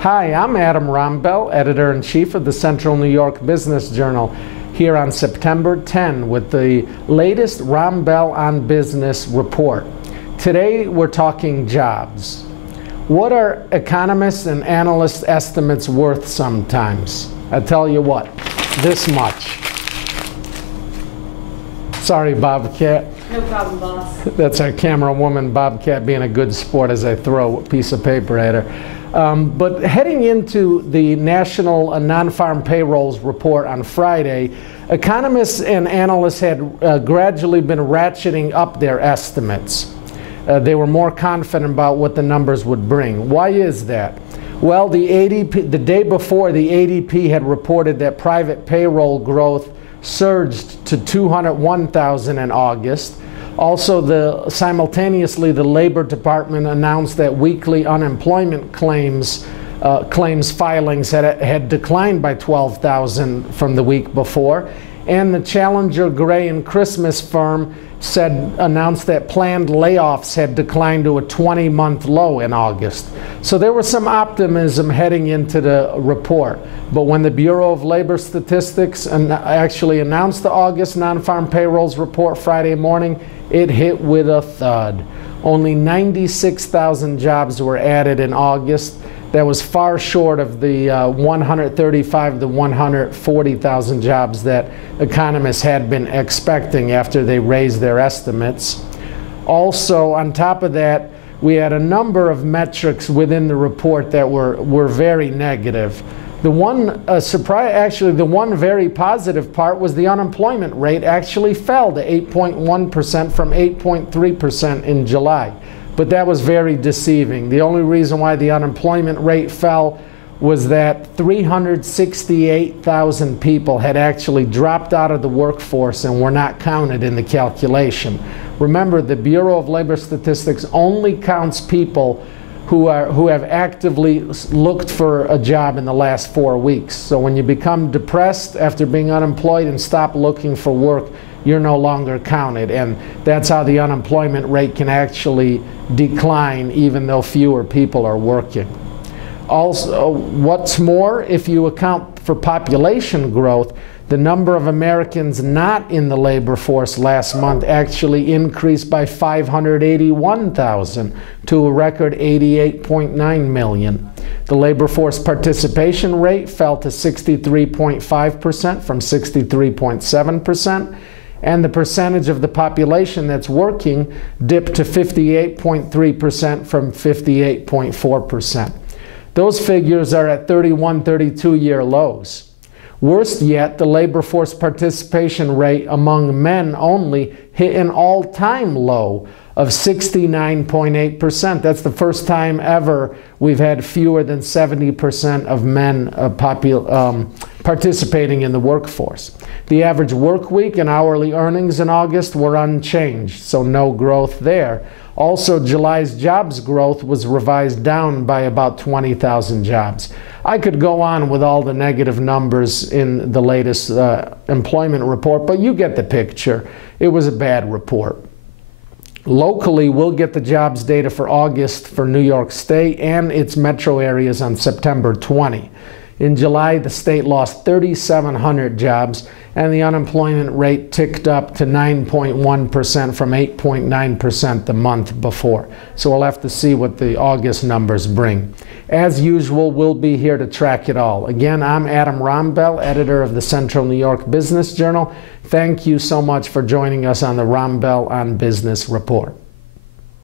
Hi, I'm Adam Rombel, Editor-in-Chief of the Central New York Business Journal, here on September 10 with the latest Rombel on Business report. Today we're talking jobs. What are economists and analysts' estimates worth sometimes? I tell you what, this much. Sorry, Bobcat. No problem, boss. That's our camera woman, Bobcat, being a good sport as I throw a piece of paper at her. But heading into the National Non-Farm Payrolls report on Friday, economists and analysts had gradually been ratcheting up their estimates. They were more confident about what the numbers would bring. Why is that? Well, the day before, the ADP had reported that private payroll growth surged to 201,000 in August. Also, simultaneously, the Labor Department announced that weekly unemployment claims filings had declined by 12,000 from the week before. And the Challenger, Gray and Christmas firm announced that planned layoffs had declined to a 20-month low in August. So there was some optimism heading into the report. But when the Bureau of Labor Statistics actually announced the August non-farm payrolls report Friday morning, it hit with a thud. Only 96,000 jobs were added in August. That was far short of the 135 to 140,000 jobs that economists had been expecting after they raised their estimates. Also, on top of that, we had a number of metrics within the report that were very negative. The one the one very positive part was the unemployment rate actually fell to 8.1% from 8.3% in July. But that was very deceiving. The only reason why the unemployment rate fell was that 368,000 people had actually dropped out of the workforce and were not counted in the calculation. Remember, the Bureau of Labor Statistics only counts people who have actively looked for a job in the last 4 weeks. So when you become depressed after being unemployed and stop looking for work, you're no longer counted. And that's how the unemployment rate can actually decline even though fewer people are working. Also, what's more, if you account for population growth, the number of Americans not in the labor force last month actually increased by 581,000 to a record 88.9 million. The labor force participation rate fell to 63.5% from 63.7%, and the percentage of the population that's working dipped to 58.3% from 58.4%. Those figures are at 32-year lows. Worst yet, the labor force participation rate among men only hit an all-time low of 69.8%. That's the first time ever we've had fewer than 70% of men participating in the workforce. The average work week and hourly earnings in August were unchanged, so no growth there. Also, July's jobs growth was revised down by about 20,000 jobs. I could go on with all the negative numbers in the latest employment report, but you get the picture. It was a bad report. Locally, we'll get the jobs data for August for New York State and its metro areas on September 20. In July, the state lost 3,700 jobs, and the unemployment rate ticked up to 9.1% from 8.9% the month before. So we'll have to see what the August numbers bring. As usual, we'll be here to track it all. Again, I'm Adam Rombel, editor of the Central New York Business Journal. Thank you so much for joining us on the Rombel on Business report.